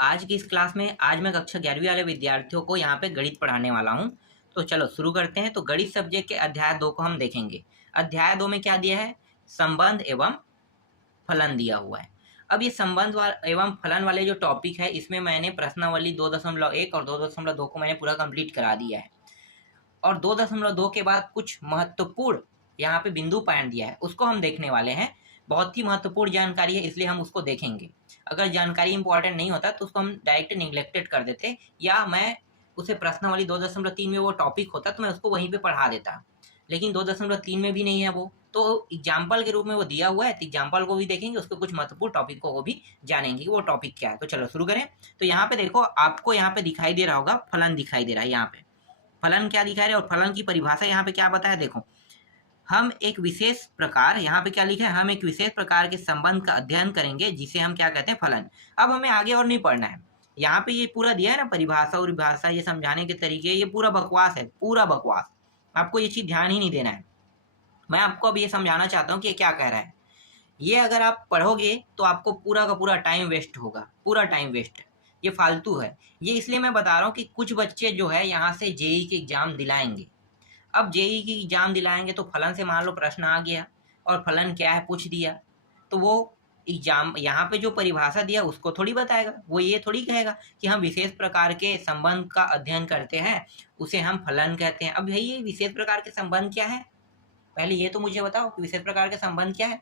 आज की इस क्लास में आज मैं कक्षा 11वीं वाले विद्यार्थियों को यहाँ पे गणित पढ़ाने वाला हूँ। तो चलो शुरू करते हैं। तो गणित सब्जेक्ट के अध्याय 2 को हम देखेंगे। अध्याय 2 में क्या दिया है? संबंध एवं फलन दिया हुआ है। अब ये एवं फलन वाले जो टॉपिक है, इसमें मैंने प्रश्नावली 2.1 और 2.2 को मैंने पूरा कंप्लीट करा दिया है। और 2.2 के बाद कुछ महत्वपूर्ण यहाँ पे बिंदु पॉइंट दिया है, उसको हम देखने वाले हैं। बहुत ही महत्वपूर्ण जानकारी है, इसलिए हम उसको देखेंगे। अगर जानकारी इंपॉर्टेंट नहीं होता तो उसको हम डायरेक्ट निग्लेक्टेड कर देते, या मैं उसे प्रश्नावली 2.3 में वो टॉपिक होता तो मैं उसको वहीं पे पढ़ा देता। लेकिन 2.3 में भी नहीं है वो, तो एग्जाम्पल के रूप में वो दिया हुआ है, तो एग्जाम्पल को भी देखेंगे, उसके कुछ महत्वपूर्ण टॉपिक को भी जानेंगे कि वो टॉपिक क्या है। तो चलो शुरू करें। तो यहाँ पे देखो, आपको यहाँ पे दिखाई दे रहा होगा, फलन दिखाई दे रहा है। यहाँ पे फलन क्या दिखा रहे हैं और फलन की परिभाषा यहाँ पे क्या बताया, देखो। हम एक विशेष प्रकार, यहाँ पे क्या लिखा है, हम एक विशेष प्रकार के संबंध का अध्ययन करेंगे जिसे हम क्या कहते हैं, फलन। अब हमें आगे और नहीं पढ़ना है। यहाँ पे ये पूरा दिया है ना, परिभाषा और विभाषा, ये समझाने के तरीके, ये पूरा बकवास है, पूरा बकवास। आपको ये चीज ध्यान ही नहीं देना है। मैं आपको अब ये समझाना चाहता हूँ कि ये क्या कह रहा है। ये अगर आप पढ़ोगे तो आपको पूरा का पूरा टाइम वेस्ट होगा, पूरा टाइम वेस्ट। ये फालतू है। ये इसलिए मैं बता रहा हूँ कि कुछ बच्चे जो है यहाँ से जेई के एग्जाम दिलाएंगे। अब जेई की एग्जाम दिलाएंगे तो फलन से मान लो प्रश्न आ गया और फलन क्या है पूछ दिया, तो वो एग्जाम यहाँ पे जो परिभाषा दिया उसको थोड़ी बताएगा। वो ये थोड़ी कहेगा कि हम विशेष प्रकार के संबंध का अध्ययन करते हैं, उसे हम फलन कहते हैं। अब भाई ये विशेष प्रकार के संबंध क्या है, पहले ये तो मुझे बताओ कि विशेष प्रकार के संबंध क्या है।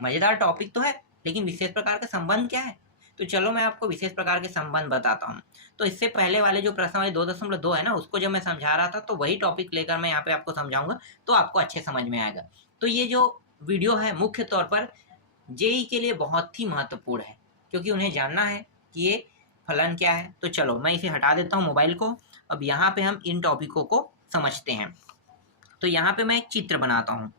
मजेदार टॉपिक तो है, लेकिन विशेष प्रकार का संबंध क्या है? तो चलो मैं आपको विशेष प्रकार के संबंध बताता हूँ। तो इससे पहले वाले जो प्रश्न वाले 2.2 है ना, उसको जब मैं समझा रहा था तो वही टॉपिक लेकर मैं यहाँ पे आपको समझाऊंगा, तो आपको अच्छे समझ में आएगा। तो ये जो वीडियो है मुख्य तौर पर जेई के लिए बहुत ही महत्वपूर्ण है, क्योंकि उन्हें जानना है कि ये फलन क्या है। तो चलो मैं इसे हटा देता हूँ मोबाइल को। अब यहाँ पे हम इन टॉपिकों को समझते हैं। तो यहाँ पे मैं एक चित्र बनाता हूँ,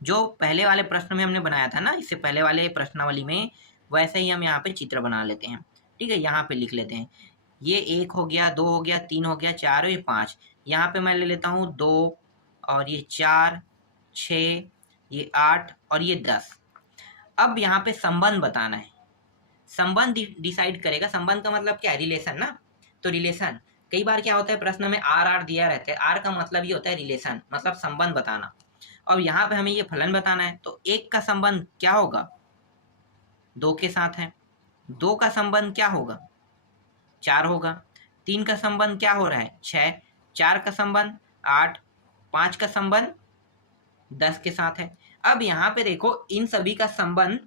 जो पहले वाले प्रश्न में हमने बनाया था ना, इससे पहले वाले प्रश्नावली में, वैसे ही हम यहाँ पे चित्र बना लेते हैं। ठीक है, यहाँ पे लिख लेते हैं। ये 1 हो गया, 2 हो गया, 3 हो गया, 4 और ये 5। यहाँ पे मैं ले लेता हूँ 2 और ये 4, 6, ये 8 और ये 10। अब यहाँ पे संबंध बताना है। संबंध डिसाइड करेगा। संबंध का मतलब क्या है, रिलेशन ना। तो रिलेशन, कई बार क्या होता है प्रश्न में आर आर दिया रहता है। आर का मतलब ये होता है रिलेशन, मतलब संबंध बताना। अब यहाँ पे हमें ये फलन बताना है, तो 1 का संबंध क्या होगा, 2 के साथ है। 2 का संबंध क्या होगा, 4 होगा। 3 का संबंध क्या हो रहा है, 6। 4 का संबंध 8। 5 का संबंध 10 के साथ है। अब यहाँ पे देखो, इन सभी का संबंध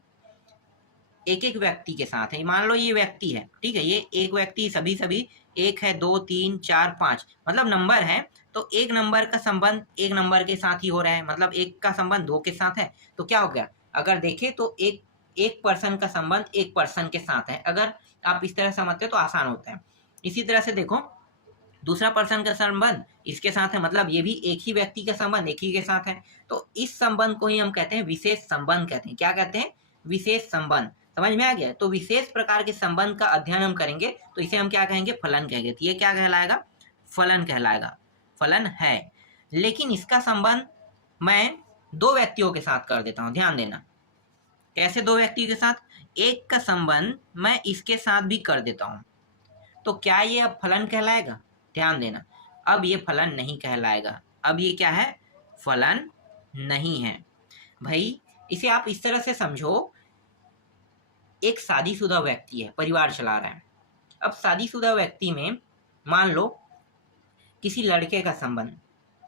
एक एक व्यक्ति के साथ है। मान लो ये व्यक्ति है, ठीक है, ये एक व्यक्ति, सभी 1 है, 2, 3, 4, 5, मतलब नंबर है। तो एक नंबर का संबंध एक नंबर के साथ ही हो रहा है, मतलब 1 का संबंध 2 के साथ है। तो क्या हो गया, अगर देखें तो एक पर्सन का संबंध एक पर्सन के साथ है। अगर आप इस तरह समझते हो तो आसान होता है। इसी तरह से देखो, दूसरा पर्सन का संबंध इसके साथ है, मतलब ये भी एक ही व्यक्ति का संबंध एक ही के साथ है। तो इस संबंध को ही हम कहते हैं विशेष संबंध कहते हैं। क्या कहते हैं, विशेष संबंध। समझ में आ गया? तो विशेष प्रकार के संबंध का अध्ययन हम करेंगे तो इसे हम क्या कहेंगे, फलन कहेंगे। तो ये क्या कहलाएगा, फलन कहलाएगा, फलन है। लेकिन इसका संबंध मैं 2 व्यक्तियों के साथ कर देता हूं, ध्यान देना। कैसे 2 व्यक्तियों के साथ, एक का संबंध मैं इसके साथ भी कर देता हूं, तो क्या ये अब फलन कहलाएगा? ध्यान देना, अब ये फलन नहीं कहलाएगा। अब ये क्या है, फलन नहीं है। भाई इसे आप इस तरह से समझो, एक शादीशुदा व्यक्ति है, परिवार चला रहा है। अब शादीशुदा व्यक्ति में मान लो किसी लड़के का संबंध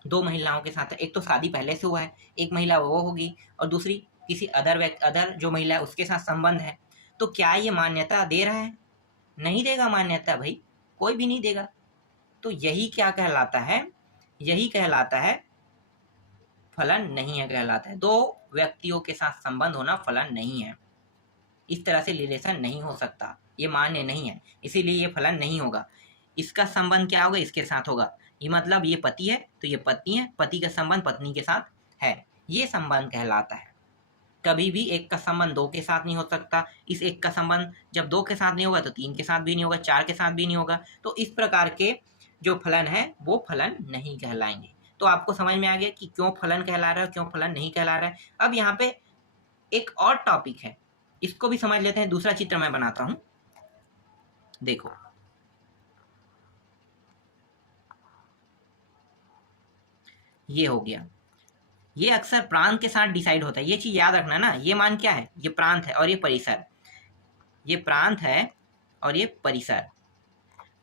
2 महिलाओं के साथ है। एक तो शादी पहले से हुआ है, एक महिला वो होगी, और दूसरी किसी अदर जो महिला है उसके साथ संबंध है। तो क्या ये मान्यता दे रहा है? नहीं देगा मान्यता भाई, कोई भी नहीं देगा। तो यही क्या कहलाता है, यही कहलाता है फलन नहीं है, कहलाता है। 2 व्यक्तियों के साथ संबंध होना फलन नहीं है। इस तरह से रिलेशन नहीं हो सकता, ये मान्य नहीं है, इसीलिए ये फलन नहीं होगा। इसका संबंध क्या होगा, इसके साथ होगा। ये मतलब ये पति है तो ये पत्नी है, पति का संबंध पत्नी के साथ है, ये संबंध कहलाता है। कभी भी एक का संबंध 2 के साथ नहीं हो सकता। इस एक का संबंध जब 2 के साथ नहीं होगा तो 3 के साथ भी नहीं होगा, 4 के साथ भी नहीं होगा। तो इस प्रकार के जो फलन है वो फलन नहीं कहलाएंगे। तो आपको समझ में आ गया कि क्यों फलन कहला रहा है और क्यों फलन नहीं कहला रहा है। अब यहाँ पे एक और टॉपिक है, इसको भी समझ लेते हैं। दूसरा चित्र मैं बनाता हूँ। देखो ये हो गया, ये अक्सर प्रांत के साथ डिसाइड होता है, ये चीज याद रखना ना। ये मान क्या है, ये प्रांत है और ये परिसर, ये प्रांत है और ये परिसर।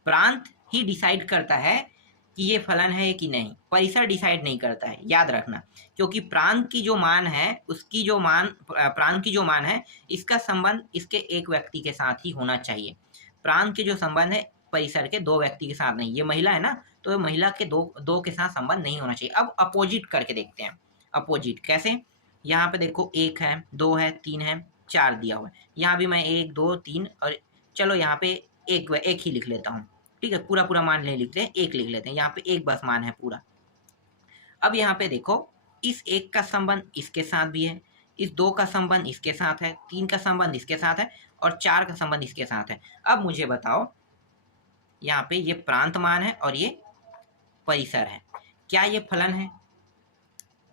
प्रांत ही डिसाइड करता है कि ये फलन है कि नहीं, परिसर डिसाइड नहीं करता है, याद रखना। क्योंकि प्रांत की जो मान है, उसकी जो मान, प्रांत की जो मान है, इसका संबंध इसके एक व्यक्ति के साथ ही होना चाहिए। प्रांत के जो संबंध है परिसर के दो व्यक्ति के साथ नहीं। ये महिला है ना, तो महिला के दो के साथ संबंध नहीं होना चाहिए। अब अपोजिट करके देखते हैं। अपोजिट कैसे, यहाँ पे देखो 1 है, 2 है, 3 है, 4 दिया हुआ है। यहाँ भी मैं 1 2 3 और चलो यहाँ पे एक ही लिख लेता हूँ। ठीक है, पूरा पूरा मान नहीं लिखते हैं, 1 लिख लेते हैं। यहाँ पे 1 बस मान है पूरा। अब यहाँ पे देखो, इस 1 का संबंध इसके साथ भी है, इस 2 का संबंध इसके साथ है, 3 का संबंध इसके साथ है और 4 का संबंध इसके साथ है। अब मुझे बताओ, यहाँ पे ये प्रांत मान है और ये परिसर है, क्या ये फलन है?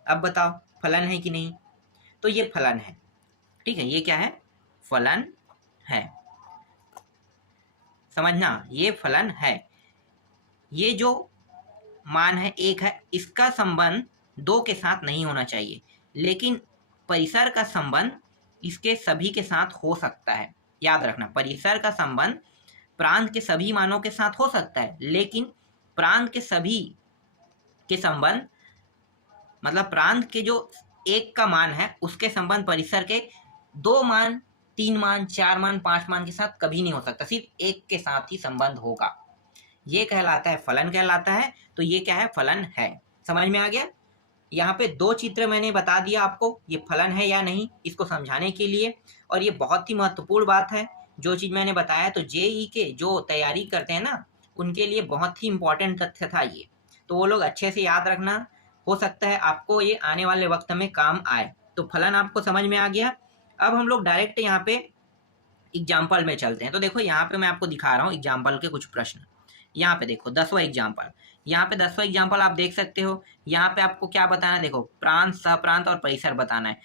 अब बताओ फलन है कि नहीं? तो ये फलन है। ठीक है, ये क्या है, फलन है। समझना, ये फलन है। ये जो मान है 1 है, इसका संबंध 2 के साथ नहीं होना चाहिए, लेकिन परिसर का संबंध इसके सभी के साथ हो सकता है। याद रखना, परिसर का संबंध प्रांत के सभी मानों के साथ हो सकता है, लेकिन प्रांत के सभी के संबंध, मतलब प्रांत के जो 1 का मान है उसके संबंध परिसर के 2 मान, 3 मान, 4 मान, 5 मान के साथ कभी नहीं हो सकता, सिर्फ 1 के साथ ही संबंध होगा। ये कहलाता है फलन कहलाता है। तो ये क्या है, फलन है। समझ में आ गया? यहाँ पे 2 चित्र मैंने बता दिया आपको, ये फलन है या नहीं इसको समझाने के लिए। और ये बहुत ही महत्वपूर्ण बात है जो चीज़ मैंने बताया, तो जेई के जो तैयारी करते हैं ना, उनके लिए बहुत ही इंपॉर्टेंट तथ्य था ये, तो वो लोग अच्छे से याद रखना। हो सकता है आपको ये आने वाले वक्त में काम आए। तो फलन आपको समझ में आ गया। अब हम लोग डायरेक्ट यहाँ पे एग्जाम्पल में चलते हैं। तो देखो यहाँ पे मैं आपको दिखा रहा हूँ एग्जाम्पल के कुछ प्रश्न। यहाँ पे देखो 10वां एग्जाम्पल, यहाँ पे 10वां एग्जाम्पल आप देख सकते हो। यहाँ पे आपको क्या बताना है, देखो प्रांत, सहप्रांत और परिसर बताना है,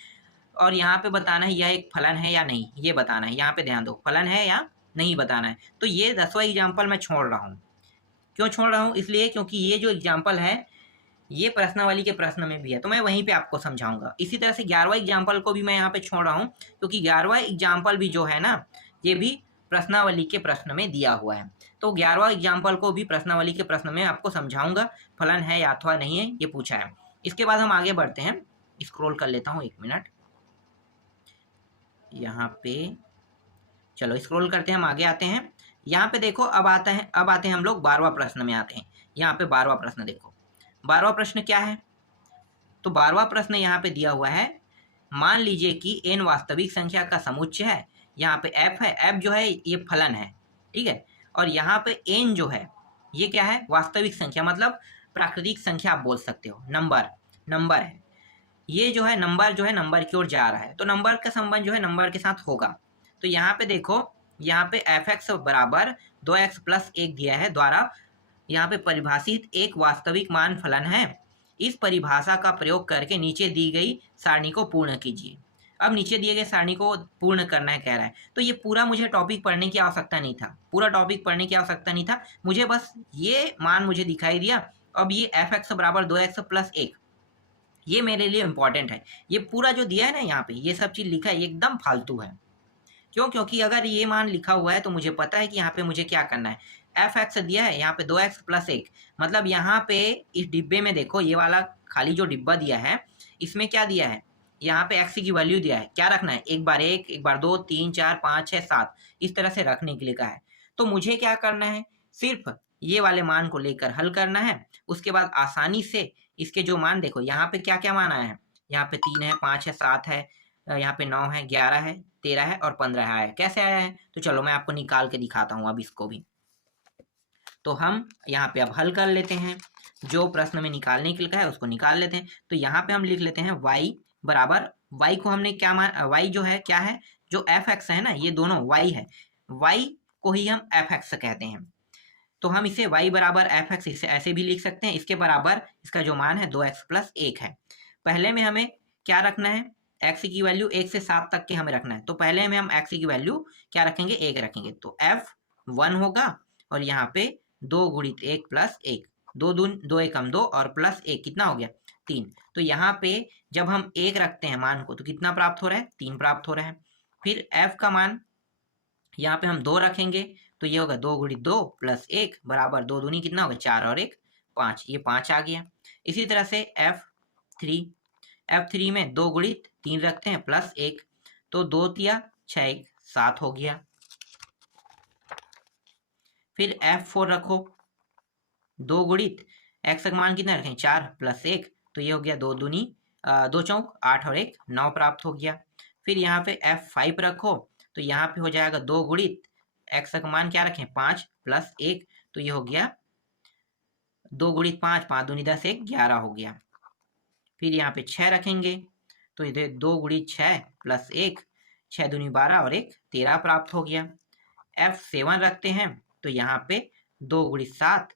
और यहाँ पे बताना है यह एक फलन है या नहीं, ये बताना है। यहाँ पे ध्यान दो, फलन है या नहीं बताना है। तो ये 10वां एग्जाम्पल मैं छोड़ रहा हूँ। क्यों छोड़ रहा हूँ? इसलिए क्योंकि ये जो एग्जाम्पल है ये प्रश्नावली के प्रश्न में भी है, तो मैं वहीं पे आपको समझाऊंगा। इसी तरह से 11वां एग्जाम्पल को भी मैं यहाँ पे छोड़ रहा हूँ, क्योंकि 11वां एग्जाम्पल भी जो है ना, ये भी प्रश्नावली के प्रश्न में दिया हुआ है। तो 11वां एग्जाम्पल को भी प्रश्नावली के प्रश्न में आपको समझाऊंगा, फलन है या अथवा नहीं है ये पूछा है। इसके बाद हम आगे बढ़ते हैं, स्क्रॉल कर लेता हूँ 1 मिनट, यहाँ पे चलो स्क्रॉल करते हैं, हम आगे आते हैं। यहाँ पे देखो अब आते हैं हम लोग 12वां प्रश्न में आते हैं। यहाँ पे 12वां प्रश्न देखो, 12वां प्रश्न क्या है? तो 12वां प्रश्न यहाँ पे दिया हुआ है, मान लीजिए कि n वास्तविक संख्या का समुच्चय है। यहाँ पे f है, f जो है ये फलन है, ठीक है। और यहाँ पे n जो है ये क्या है, वास्तविक संख्या, मतलब प्राकृतिक संख्या आप बोल सकते हो, नंबर है। ये जो है नंबर नंबर की ओर जा रहा है, तो नंबर का संबंध जो है नंबर के साथ होगा। तो यहाँ पे देखो, यहाँ पे fx बराबर 2x + 1 दिया है द्वारा यहाँ पे परिभाषित एक वास्तविक मान फलन है। इस परिभाषा का प्रयोग करके नीचे दी गई सारणी को पूर्ण कीजिए। अब नीचे दिए गए सारणी को पूर्ण करना है कह रहा है। तो ये पूरा मुझे टॉपिक पढ़ने की आवश्यकता नहीं था, मुझे बस ये मान मुझे दिखाई दिया। अब ये fx बराबर 2x + 1 ये मेरे लिए इंपॉर्टेंट है। ये पूरा जो दिया है ना यहाँ पे, ये सब चीज़ लिखा है, ये एकदम फालतू है। क्यों? क्योंकि अगर ये मान लिखा हुआ है तो मुझे पता है कि यहाँ पे मुझे क्या करना है। fx दिया है, यहाँ पे 2x + 1, मतलब यहाँ पे इस डिब्बे में देखो, ये वाला खाली जो डिब्बा दिया है इसमें क्या दिया है, यहाँ पे x की वैल्यू दिया है। क्या रखना है, 1 बार 1, 1 बार 2, 3, 4, 5, 6, 7 इस तरह से रखने के लिए कहा है। तो मुझे क्या करना है, सिर्फ ये वाले मान को लेकर हल करना है। उसके बाद आसानी से इसके जो मान देखो, यहाँ पे क्या क्या मान आया है, यहाँ पे 3 है, 5 है, 7 है, यहाँ पे 9 है, 11 है, 13 है और 15 आया है। कैसे आया है? तो चलो मैं आपको निकाल के दिखाता हूँ अब इसको भी। तो हम यहाँ पे अब हल कर लेते हैं, जो प्रश्न में निकालने के लिए कहा है उसको निकाल लेते हैं। तो यहाँ पे हम लिख लेते हैं y बराबर, y को हमने क्या मान, y जो है क्या है, जो fx है ना, ये दोनों y है, y को ही हम fx कहते हैं। तो हम इसे y बराबर fx इसे ऐसे भी लिख सकते हैं। इसके बराबर इसका जो मान है 2x + 1 है। पहले में हमें क्या रखना है, x की वैल्यू 1 से 7 तक के हमें रखना है। तो पहले में हम x की वैल्यू क्या रखेंगे, 1 रखेंगे। तो f 1 होगा और यहाँ पे 2 गुणित 1 प्लस 1, 2 एकम 2 और प्लस 1 कितना हो गया 3। तो यहाँ पे जब हम 1 रखते हैं मान को तो कितना प्राप्त हो रहा है 3 प्राप्त हो रहा है। फिर f का मान यहाँ पे हम 2 रखेंगे तो ये होगा 2 गुणित 2 प्लस 1 बराबर 2 दूनी कितना होगा 4 और 1 5, ये 5 आ गया। इसी तरह से f3 में 2 गुणित 3 रखते हैं प्लस 1, तो 2 तिया 6 1 7 हो गया। फिर f4 रखो, 2 गुणित x का मान कितना रखें 4 प्लस 1, तो ये हो गया 2 दूनी 2 चौक 8 और 1 9 प्राप्त हो गया। फिर यहाँ पे f5 रखो तो यहाँ पे हो जाएगा 2 गुणित x का मान क्या रखें 5 प्लस 1, तो ये हो गया 2 गुणित 5, 5 दूनी 10 1 11 हो गया। फिर यहाँ पे 6 रखेंगे तो इधर 2 गुणित 6 प्लस 1, 6 दूनी 12 और 1 13 प्राप्त हो गया। f7 रखते हैं तो यहाँ पे 2 गुणित 7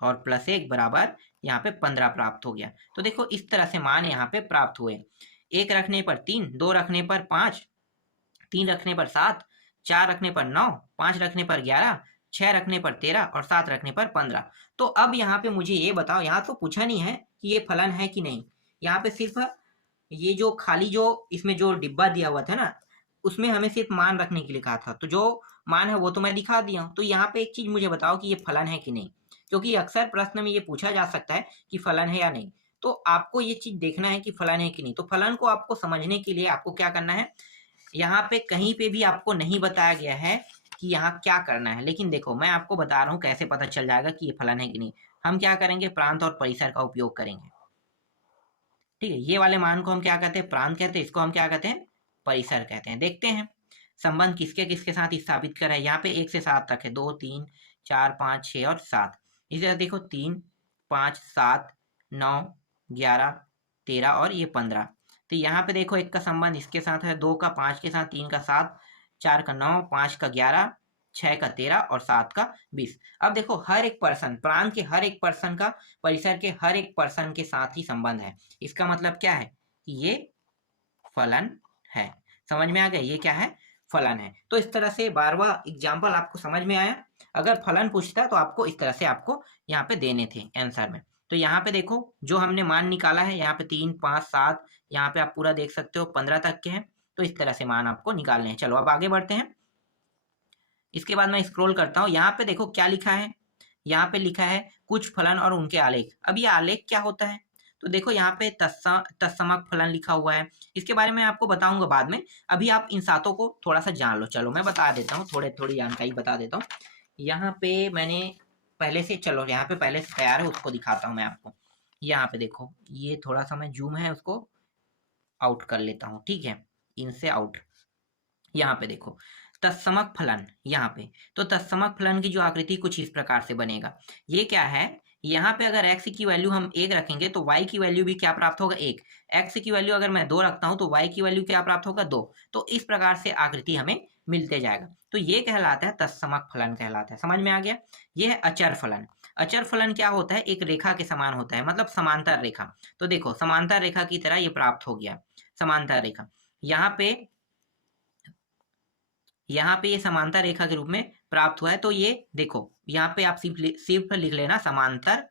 और प्लस 1 बराबर यहाँ पे 15 प्राप्त हो गया। तो देखो इस तरह से मान यहाँ पे प्राप्त हुए। 1 रखने पर 3, 2 रखने पर 5, 3 रखने पर 7, 4 रखने पर 9, 5 रखने पर 11, 6 रखने पर 13 और 7 रखने पर 15। तो अब यहाँ पे मुझे ये बताओ, यहाँ तो पूछा नहीं है कि ये फलन है कि नहीं, यहाँ पे सिर्फ ये जो खाली जो इसमें जो डिब्बा दिया हुआ था ना उसमें हमें सिर्फ मान रखने के लिए कहा था, तो जो मान है वो तो मैं दिखा दिया हूँ। तो यहाँ पे एक चीज मुझे बताओ कि ये फलन है कि नहीं, क्योंकि अक्सर प्रश्न में ये पूछा जा सकता है कि फलन है या नहीं। तो आपको ये चीज देखना है कि फलन है कि नहीं। तो फलन को आपको समझने के लिए आपको क्या करना है, यहाँ पे कहीं पे भी आपको नहीं बताया गया है कि यहाँ क्या करना है, लेकिन देखो मैं आपको बता रहा हूँ कैसे पता चल जाएगा कि ये फलन है कि नहीं। हम क्या करेंगे, प्रांत और परिसर का उपयोग करेंगे। ठीक है, ये वाले मान को हम क्या कहते हैं, प्रांत कहते हैं, इसको हम क्या कहते हैं, परिसर कहते हैं। देखते हैं संबंध किसके किसके साथ स्थापित कर रहा है। यहाँ पे 1 से 7 तक है, 2 3 4 5 6 और 7। इसी तरह देखो 3 5 7 9 11 13 और ये 15। तो यहाँ पे देखो 1 का संबंध इसके साथ है, 2 का 5 के साथ, 3 का 7, 4 का 9, 5 का 11, 6 का 13 और 7 का 20। अब देखो हर एक पर्सन, प्रांत के हर एक पर्सन का परिसर के हर एक पर्सन के साथ ही संबंध है। इसका मतलब क्या है कि ये फलन है। समझ में आ गया, ये क्या है, फलन है। तो इस तरह से 12वां एग्जाम्पल आपको समझ में आया। अगर फलन पूछता तो आपको इस तरह से आपको यहाँ पे देने थे आंसर में। तो यहाँ पे देखो जो हमने मान निकाला है, यहाँ पे 3 5 7, यहाँ पे आप पूरा देख सकते हो 15 तक के हैं। तो इस तरह से मान आपको निकालने हैं। चलो अब आगे बढ़ते हैं। इसके बाद मैं स्क्रॉल करता हूँ, यहाँ पे देखो क्या लिखा है, यहाँ पे लिखा है कुछ फलन और उनके आलेख। अब ये आलेख क्या होता है, तो देखो यहाँ पे तत्समक फलन लिखा हुआ है, इसके बारे में आपको बताऊंगा बाद में। अभी आप इन सातों को थोड़ा सा जान लो। चलो मैं बता देता हूँ, थोड़ी जानकारी बता देता हूँ। यहाँ पे मैंने पहले से, चलो यहाँ पे पहले से तैयार है, उसको दिखाता हूँ मैं आपको। यहाँ पे देखो, ये थोड़ा सा मैं जूम है उसको आउट कर लेता हूँ, ठीक है, इनसे आउट। यहाँ पे देखो तत्समक फलन, यहाँ पे तो तत्समक फलन की जो आकृति कुछ इस प्रकार से बनेगा। ये क्या है, यहाँ पे अगर x की वैल्यू हम 1 रखेंगे तो y की वैल्यू भी क्या प्राप्त होगा 1। x की वैल्यू अगर मैं 2 रखता हूँ तो y की वैल्यू क्या प्राप्त होगा 2। तो इस प्रकार से आकृति हमें मिलते जाएगा। तो ये कहलाता है तत्समक फलन कहलाता है। समझ में आ गया। ये है अचर फलन। अचर फलन क्या होता है, एक रेखा के समान होता है, मतलब समांतर रेखा। तो देखो समांतर रेखा की तरह ये प्राप्त हो गया, समांतर रेखा। यहाँ पे ये समांतर रेखा के रूप में प्राप्त हुआ है। तो ये देखो यहाँ पे आप सिर्फ लिख लेना समांतर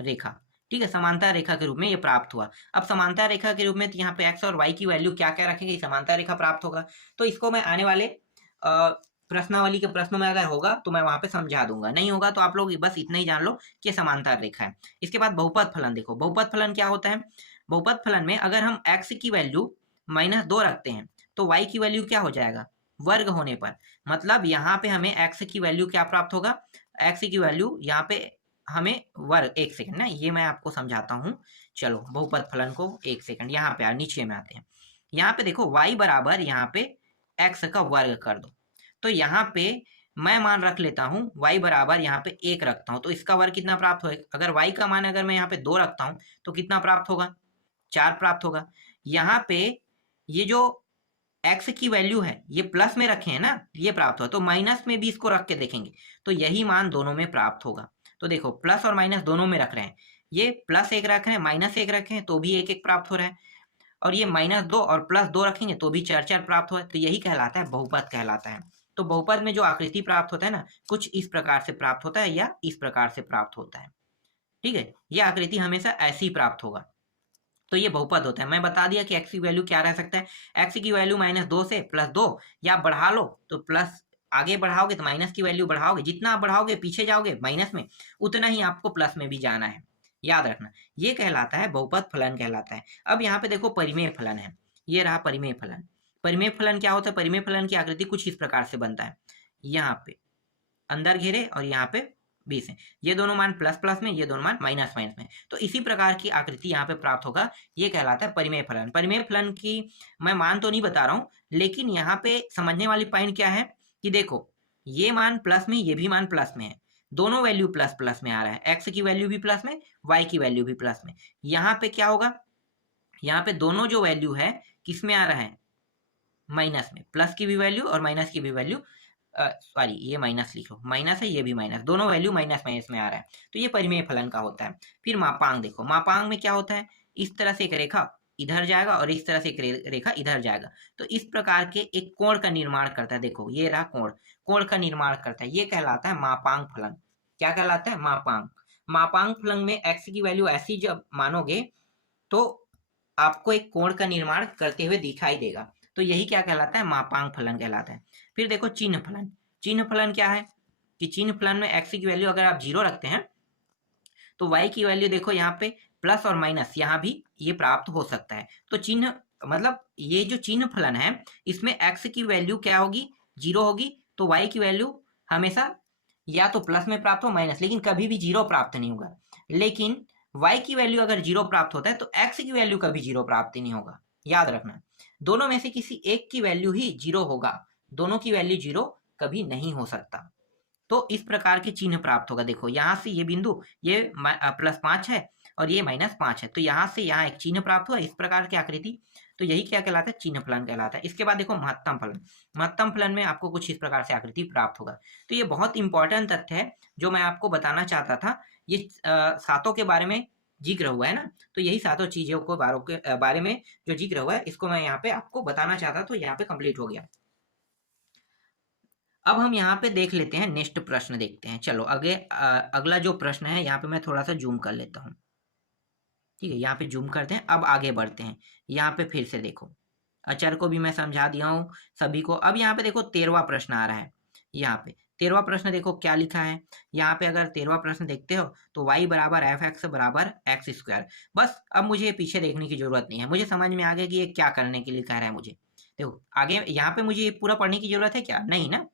रेखा, ठीक है, समांतर रेखा के रूप में ये प्राप्त हुआ। अब समांतर रेखा के रूप में तो यहाँ पे x और y की वैल्यू क्या क्या रखेंगे, समांतर रेखा प्राप्त होगा। तो इसको मैं आने वाले प्रश्नावली के प्रश्नों में अगर होगा तो मैं वहां पे समझा दूंगा, नहीं होगा तो आप लोग बस इतना ही जान लो कि समांतर रेखा है। इसके बाद बहुपद फलन देखो, बहुपद फलन क्या होता है। बहुपद फलन में अगर हम x की वैल्यू -2 रखते हैं तो y की वैल्यू क्या हो जाएगा, वर्ग होने पर। मतलब यहाँ पे हमें x की वैल्यू क्या प्राप्त होगा, x की वैल्यू यहाँ पे हमें वर्ग, एक सेकंड ना, ये मैं आपको समझाता हूँ। चलो बहुपद फलन को एक सेकंड, यहाँ पे नीचे में आते हैं। यहाँ पे देखो y बराबर यहाँ पे x का वर्ग कर दो। तो यहाँ पे मैं मान रख लेता हूँ y बराबर यहाँ पे 1 रखता हूँ, तो इसका वर्ग कितना प्राप्त होगा। अगर y का मान अगर मैं यहाँ पे 2 रखता हूँ तो कितना प्राप्त होगा, 4 प्राप्त होगा। यहाँ पे ये जो x की वैल्यू है ये प्लस में रखे हैं ना, ये प्राप्त हुआ। तो माइनस में भी इसको रख के देखेंगे तो यही मान दोनों में प्राप्त होगा। तो देखो प्लस और माइनस दोनों में रख रहे हैं, ये +1 रख रहे हैं, -1 रखे हैं तो भी 1 1 प्राप्त हो रहा है, और ये -2 और +2 रखेंगे तो भी 4 4 प्राप्त हो रहा है। तो यही कहलाता है बहुपद कहलाता है। तो बहुपद में जो आकृति प्राप्त होता है ना, कुछ इस प्रकार से प्राप्त होता है या इस प्रकार से प्राप्त होता है। ठीक है, यह आकृति हमेशा ऐसी प्राप्त होगा। तो ये बहुपद होता है। मैं बता दिया कि एक्स की वैल्यू क्या रह सकता है, एक्स की वैल्यू -2 से +2, या बढ़ा लो तो प्लस, आगे बढ़ाओगे तो माइनस की वैल्यू बढ़ाओगे, जितना आप बढ़ाओगे पीछे जाओगे माइनस में, उतना ही आपको प्लस में भी जाना है, याद रखना। ये कहलाता है बहुपद फलन कहलाता है। अब यहाँ पे देखो परिमेय फलन है, ये रहा परिमेय फलन। परिमेय फलन क्या होता है, परिमेय फलन की आकृति कुछ इस प्रकार से बनता है, यहाँ पे अंदर घेरे और यहाँ पे 20 है, ये दोनों मान प्लस प्लस में, ये दोनों मान माइनस माइनस में, तो इसी प्रकार की आकृति यहाँ पे प्राप्त होगा। ये कहलाता है परिमेय फलन। परिमेय फलन की मैं मान तो नहीं बता रहा हूँ, लेकिन यहाँ पे समझने वाली पॉइंट क्या है कि देखो ये मान प्लस में, ये भी मान प्लस में है, दोनों वैल्यू प्लस प्लस में आ रहा है, एक्स की वैल्यू भी प्लस में, वाई की वैल्यू भी प्लस में। यहाँ पे क्या होगा, यहाँ पे दोनों जो वैल्यू है किस में आ रहा है, माइनस में, प्लस की भी वैल्यू और माइनस की भी वैल्यू, सॉरी ये माइनस लिखो, माइनस है ये भी माइनस, दोनों वैल्यू माइनस माइनस में आ रहा है, तो ये परिमेय फलन का होता है। फिर मापांक देखो, मापांक में क्या होता है, इस तरह से एक रेखा इधर जाएगा और इस तरह से एक रेखा इधर जाएगा, तो इस प्रकार के एक कोण का निर्माण करता है। देखो ये रहा कोण, कोण का निर्माण करता है, ये कहलाता है मापांक फलन। क्या कहलाता है, मापांक। मापांक फलन में एक्स की वैल्यू ऐसी जब मानोगे तो आपको एक कोण का निर्माण करते हुए दिखाई देगा, तो यही क्या कहलाता है, मापांक फलन कहलाता है। फिर देखो चिन्ह फलन। चिन्ह फलन क्या है कि चिन्ह फलन में एक्स की वैल्यू अगर आप 0 रखते हैं तो वाई की वैल्यू देखो यहाँ पे प्लस और माइनस यहाँ भी ये प्राप्त हो सकता है। तो चिन्ह मतलब ये जो चिन्ह फलन है इसमें एक्स की वैल्यू क्या होगी, 0 होगी, तो वाई की वैल्यू हमेशा या तो प्लस में प्राप्त हो माइनस, लेकिन कभी भी 0 प्राप्त नहीं होगा। लेकिन y की वैल्यू अगर 0 प्राप्त होता है तो x की वैल्यू कभी 0 प्राप्त नहीं होगा, याद रखना। दोनों में से किसी एक की वैल्यू ही 0 होगा, दोनों की वैल्यू 0 कभी नहीं हो सकता। तो इस प्रकार के चिन्ह प्राप्त होगा। देखो यहाँ से ये बिंदु ये +5 है और ये -5 है, तो यहाँ से यहाँ एक चिन्ह प्राप्त हुआ, इस प्रकार की आकृति, तो यही क्या कहलाता है, चिन्ह फलन कहलाता है। इसके बाद देखो महत्तम फलन। महत्तम फलन में आपको कुछ इस प्रकार से आकृति प्राप्त होगा। तो ये बहुत इंपॉर्टेंट तथ्य है जो मैं आपको बताना चाहता था। ये सातों के बारे में जिक्र हुआ है ना, तो यही सातों चीजों को बारे में जो जिक्र हुआ है इसको मैं यहाँ पे आपको बताना चाहता, तो यहाँ पे कंप्लीट हो गया। अब हम यहाँ पे देख लेते हैं, नेक्स्ट प्रश्न देखते हैं। चलो आगे अगला जो प्रश्न है यहाँ पे मैं थोड़ा सा जूम कर लेता हूँ। ठीक है, यहाँ पे जूम करते हैं, अब आगे बढ़ते हैं। यहाँ पे फिर से देखो, अचर को भी मैं समझा दिया हूँ सभी को। अब यहाँ पे देखो 13वां प्रश्न आ रहा है। यहाँ पे 13वां प्रश्न देखो क्या लिखा है। यहाँ पे अगर 13वां प्रश्न देखते हो तो y बराबर f(x) बराबर x²। बस अब मुझे पीछे देखने की जरूरत नहीं है, मुझे समझ में आ गया कि ये क्या करने के लिए कह रहा है मुझे। देखो आगे यहाँ पे मुझे ये पूरा पढ़ने की जरूरत है क्या, नहीं ना।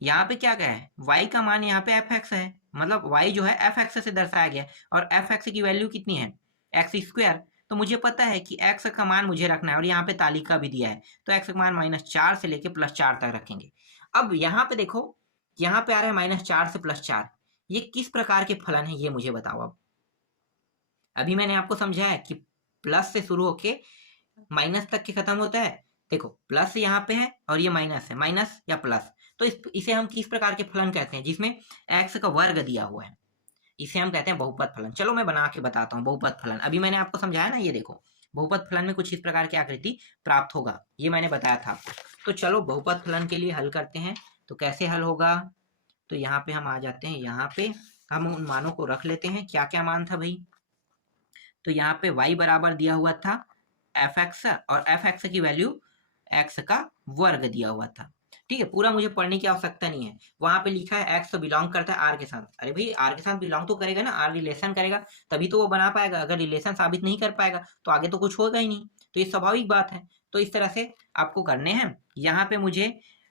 यहाँ पे क्या कहा है, y का मान यहाँ पे f(x) है, मतलब y जो है f(x) से दर्शाया गया, और f(x) की वैल्यू कितनी है, x²। तो मुझे पता है कि x का मान मुझे रखना है, और यहाँ पे तालिका भी दिया है, तो x का मान -4 से लेके +4 तक रखेंगे। अब यहाँ पे देखो, यहाँ पे आ रहा है -4 से +4, ये किस प्रकार के फलन है ये मुझे बताओ। अब अभी मैंने आपको समझाया कि प्लस से शुरू होके माइनस तक के खत्म होता है। देखो प्लस यहाँ पे है और ये माइनस है, माइनस या प्लस, तो इसे हम किस प्रकार के फलन कहते हैं, जिसमें x का वर्ग दिया हुआ है, इसे हम कहते हैं बहुपद फलन। चलो मैं बना के बताता हूँ बहुपद फलन। अभी मैंने आपको समझाया ना, ये देखो बहुपद फलन में कुछ इस प्रकार की आकृति प्राप्त होगा, ये मैंने बताया था आपको। तो चलो बहुपद फलन के लिए हल करते हैं। तो कैसे हल होगा, तो यहाँ पे हम आ जाते हैं, यहाँ पे हम उन मानों को रख लेते हैं। क्या क्या मान था भाई, तो यहाँ पे y बराबर दिया हुआ था f(x) और f(x) की वैल्यू x का वर्ग दिया हुआ था। ठीक है, पूरा मुझे पढ़ने की आवश्यकता नहीं है। वहां पे लिखा है x बिलोंग करता है r के साथ, अरे भाई r के साथ बिलोंग तो करेगा ना, r रिलेशन करेगा तभी तो वो बना पाएगा, अगर रिलेशन साबित नहीं कर पाएगा तो आगे तो कुछ होगा ही नहीं, तो ये स्वाभाविक बात है। तो इस तरह से आपको करने हैं। यहाँ पे मुझे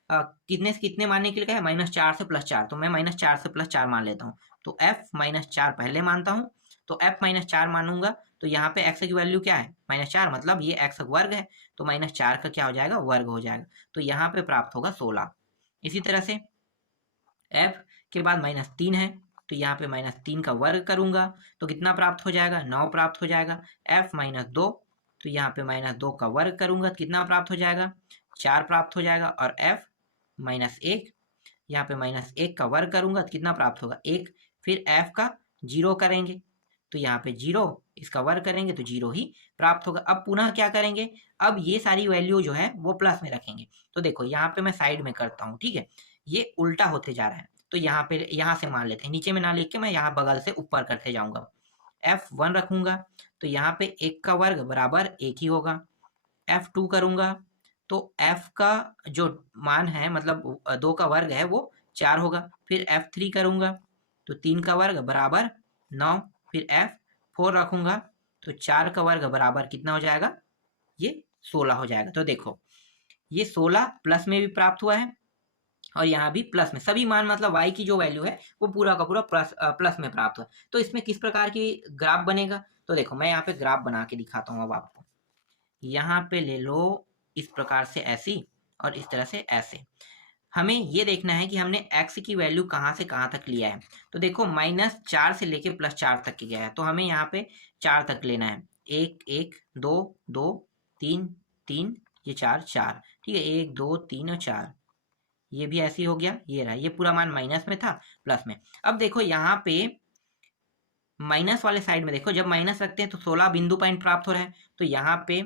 कितने से कितने मानने के लिए कहा है, -4 से +4, तो मैं -4 से +4 मान लेता हूँ। तो f -4 पहले मानता हूँ, तो f -4 मानूंगा, तो यहाँ पे x की वैल्यू क्या है, -4, मतलब ये x वर्ग है, तो -4 का क्या हो जाएगा, वर्ग हो जाएगा, तो यहाँ पे प्राप्त होगा 16। इसी तरह से f के बाद -3 है, तो यहाँ पे -3 का वर्ग करूंगा तो कितना प्राप्त हो जाएगा, 9 प्राप्त हो जाएगा। f -2, तो यहाँ पे -2 का वर्ग करूंगा तो कितना प्राप्त हो जाएगा, 4 प्राप्त हो जाएगा। और f -1, यहाँ पे -1 का वर्ग करूंगा तो कितना प्राप्त होगा, 1। फिर f का 0 करेंगे तो यहाँ पे 0, इसका वर्ग करेंगे तो 0 ही प्राप्त होगा। अब पुनः क्या करेंगे, अब ये सारी वैल्यू जो है वो प्लस में रखेंगे। तो देखो यहाँ पे मैं साइड में करता हूँ, ठीक है, ये उल्टा होते जा रहा है। तो यहाँ पे यहाँ से मान लेते हैं, नीचे में ना लिख के मैं यहाँ बगल से ऊपर करते जाऊंगा। F1 रखूंगा तो यहाँ पे 1 का वर्ग बराबर 1 ही होगा। F2 करूंगा तो F का जो मान है मतलब 2 का वर्ग है वो 4 होगा। फिर F3 करूंगा तो 3 का वर्ग बराबर 9। फिर F4 रखूंगा तो 4 का वर्ग बराबर कितना हो जाएगा, ये 16 हो जाएगा। तो देखो ये 16 प्लस में भी प्राप्त हुआ है और यहाँ भी प्लस में, सभी मान मतलब y की जो वैल्यू है वो पूरा का पूरा प्लस में प्राप्त हुआ। तो इसमें किस प्रकार की ग्राफ बनेगा, तो देखो मैं यहाँ पे ग्राफ बना के दिखाता हूँ अब आपको। यहाँ पे ले लो इस प्रकार से ऐसी और इस तरह से ऐसे। हमें ये देखना है कि हमने x की वैल्यू कहाँ से कहाँ तक लिया है। तो देखो -4 से लेके +4 तक गया है, तो हमें यहाँ पे 4 तक लेना है। 1 1 2 2 3 3, ये 4 4, ठीक है, 1 2 3 और 4, ये भी ऐसे ही हो गया। ये रहा, ये पूरा मान माइनस में था प्लस में। अब देखो यहाँ पे माइनस वाले साइड में देखो, जब माइनस रखते हैं तो 16 बिंदु पॉइंट प्राप्त हो रहा है। तो यहाँ पे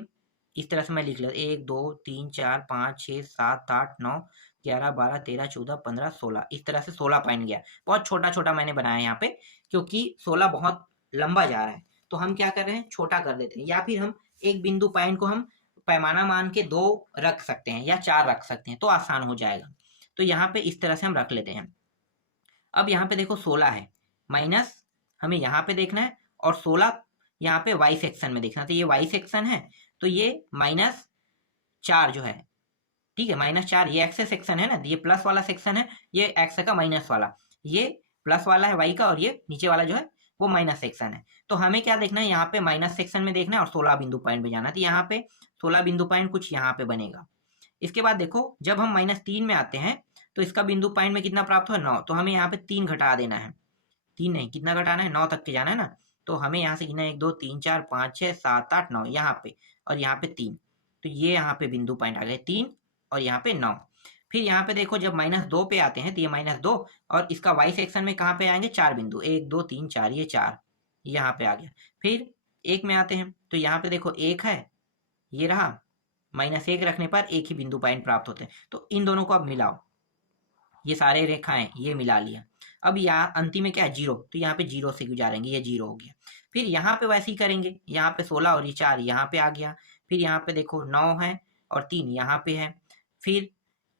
इस तरह से मैं लिख लेता, 1 2 3 4 5 6 7 8 9 11 12 13 14 15 16, इस तरह से 16 पॉइंट गया। बहुत छोटा छोटा मैंने बनाया यहाँ पे, क्योंकि 16 बहुत लंबा जा रहा है। तो हम क्या कर रहे हैं, छोटा कर देते हैं, या फिर हम एक बिंदु पॉइंट को हम पैमाना मान के 2 रख सकते हैं या 4 रख सकते हैं, तो आसान हो जाएगा। तो यहाँ पे इस तरह से हम रख लेते हैं। अब यहाँ पे देखो 16 है, माइनस हमें यहाँ पे देखना है और 16 यहाँ पे y सेक्शन में देखना। तो ये y सेक्शन है, तो ये -4 जो है, ठीक है, -4 ये x सेक्शन है ना, ये प्लस वाला सेक्शन है, ये x का माइनस वाला, ये प्लस वाला है y का, और ये नीचे वाला जो है वो माइनस सेक्शन है। तो हमें क्या देखना है, यहाँ पे माइनस सेक्शन में देखना है और 16 बिंदु पॉइंट पे जाना है। तो यहाँ पे 16 बिंदु पॉइंट कुछ यहाँ पे बनेगा। इसके बाद देखो जब हम -3 में आते हैं तो इसका बिंदु पॉइंट में कितना प्राप्त हुआ, 9। तो हमें यहाँ पे 3 घटा देना है, 3 नहीं, कितना घटाना है, 9 तक के जाना है ना। तो हमें यहाँ से गिना 1 2 3 4 5 6 7 8 9, यहाँ पे और यहाँ पे 3। तो ये यहाँ पे बिंदु पॉइंट आ गए 3 और यहाँ पे 9। फिर यहाँ पे देखो जब -2 पे आते हैं तो ये -2 और इसका y सेक्शन में कहाँ पे आएंगे, 4 बिंदु, 1 2 3 4, ये 4 यहाँ पे आ गया। फिर 1 में आते हैं तो यहाँ पे देखो 1 है, ये रहा, -1 रखने पर एक ही बिंदु पॉइंट प्राप्त होते हैं। तो इन दोनों को अब मिलाओ, ये सारे रेखाएं ये मिला लिया। अब यहाँ अंतिम में क्या है, 0, तो यहाँ पे 0 से गुजारेंगे, ये 0 हो गया। फिर यहाँ पे वैसे ही करेंगे, यहाँ पे 16 और ये 4 यहाँ पे आ गया। फिर यहाँ पे देखो 9 है और 3 यहाँ पे है। फिर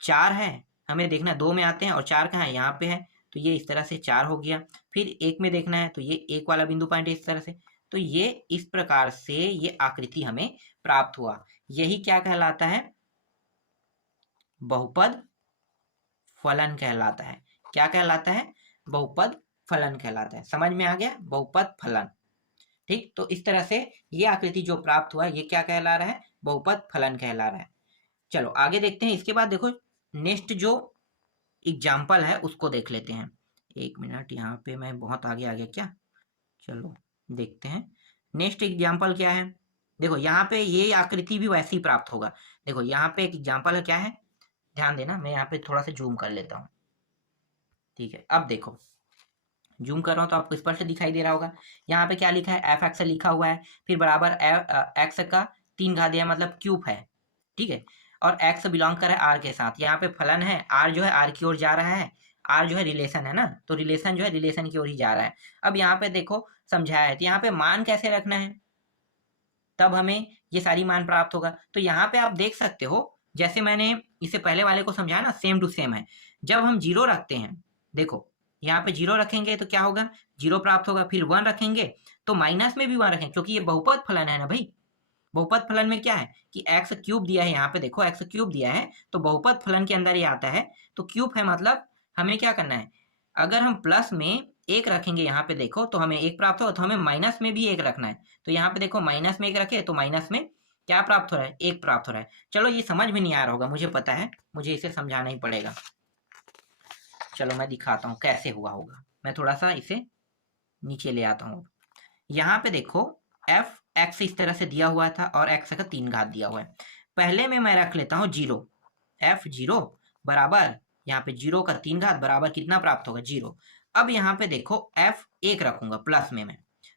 4 है, हमें देखना 2 में आते हैं और 4 कहाँ है, यहाँ पे है, तो ये इस तरह से 4 हो गया। फिर 1 में देखना है तो ये 1 वाला बिंदु पॉइंट है इस तरह से। तो ये इस प्रकार से ये आकृति हमें प्राप्त हुआ। यही क्या कहलाता है, बहुपद फलन कहलाता है। क्या कहलाता है, बहुपद फलन कहलाता है। समझ में आ गया, बहुपद फलन, ठीक। तो इस तरह से ये आकृति जो प्राप्त हुआ ये क्या कहला रहा है, बहुपद फलन कहला रहा है। चलो आगे देखते हैं। इसके बाद देखो नेक्स्ट जो एग्जाम्पल है उसको देख लेते हैं। 1 मिनट, यहाँ पे मैं बहुत आगे आ गया क्या, चलो देखते हैं। नेक्स्ट एग्जाम्पल क्या है, देखो यहाँ पे ये आकृति भी वैसे ही प्राप्त होगा। देखो यहाँ पे एक एग्जाम्पल है, क्या है, ध्यान देना, मैं यहाँ पे थोड़ा सा जूम कर लेता हूँ, ठीक है। अब देखो जूम कर रहा हूँ तो आपको स्पष्ट से दिखाई दे रहा होगा। यहाँ पे क्या लिखा है, f(x) लिखा हुआ है, फिर बराबर x का 3 घात दिया मतलब क्यूब है, ठीक है, और x बिलोंग कर r के साथ। यहाँ पे फलन है, r जो है r की ओर जा रहा है, r जो है रिलेशन है ना, तो रिलेशन जो है रिलेशन की ओर ही जा रहा है। अब यहाँ पे देखो समझाया है, तो यहाँ पे मान कैसे रखना है, तब हमें ये सारी मान प्राप्त होगा। तो यहाँ पे आप देख सकते हो, जैसे मैंने इससे पहले वाले को समझाया ना, सेम टू सेम है। जब हम 0 रखते हैं, देखो यहाँ पे 0 रखेंगे तो क्या होगा, 0 प्राप्त होगा। फिर 1 रखेंगे तो माइनस में भी 1 रखेंगे, क्योंकि ये बहुपद फलन है ना भाई। बहुपद फलन में क्या है कि x क्यूब दिया है, यहाँ पे देखो x क्यूब दिया है, तो बहुपद फलन के अंदर ये आता है। तो क्यूब है मतलब हमें क्या करना है, अगर हम प्लस में 1 रखेंगे यहाँ पे देखो तो हमें 1 प्राप्त होगा, तो हमें माइनस में भी 1 रखना है। तो यहाँ पे देखो माइनस में 1 रखे तो माइनस में क्या प्राप्त हो रहा है, 1 प्राप्त हो रहा है। चलो ये समझ में नहीं आ रहा होगा, मुझे पता है, मुझे इसे समझाना ही पड़ेगा। चलो मैं दिखाता हूँ कैसे हुआ होगा। मैं थोड़ा सा इसे नीचे ले आता हूँ। यहाँ पे देखो f(x) इस तरह से दिया हुआ था और x का 3 घात दिया हुआ है। पहले में मैं रख लेता हूँ 0, f(0) बराबर यहाँ पे 0 का 3 घात बराबर कितना प्राप्त होगा, 0। अब यहाँ पे देखो f(1) रखूंगा प्लस में मैं,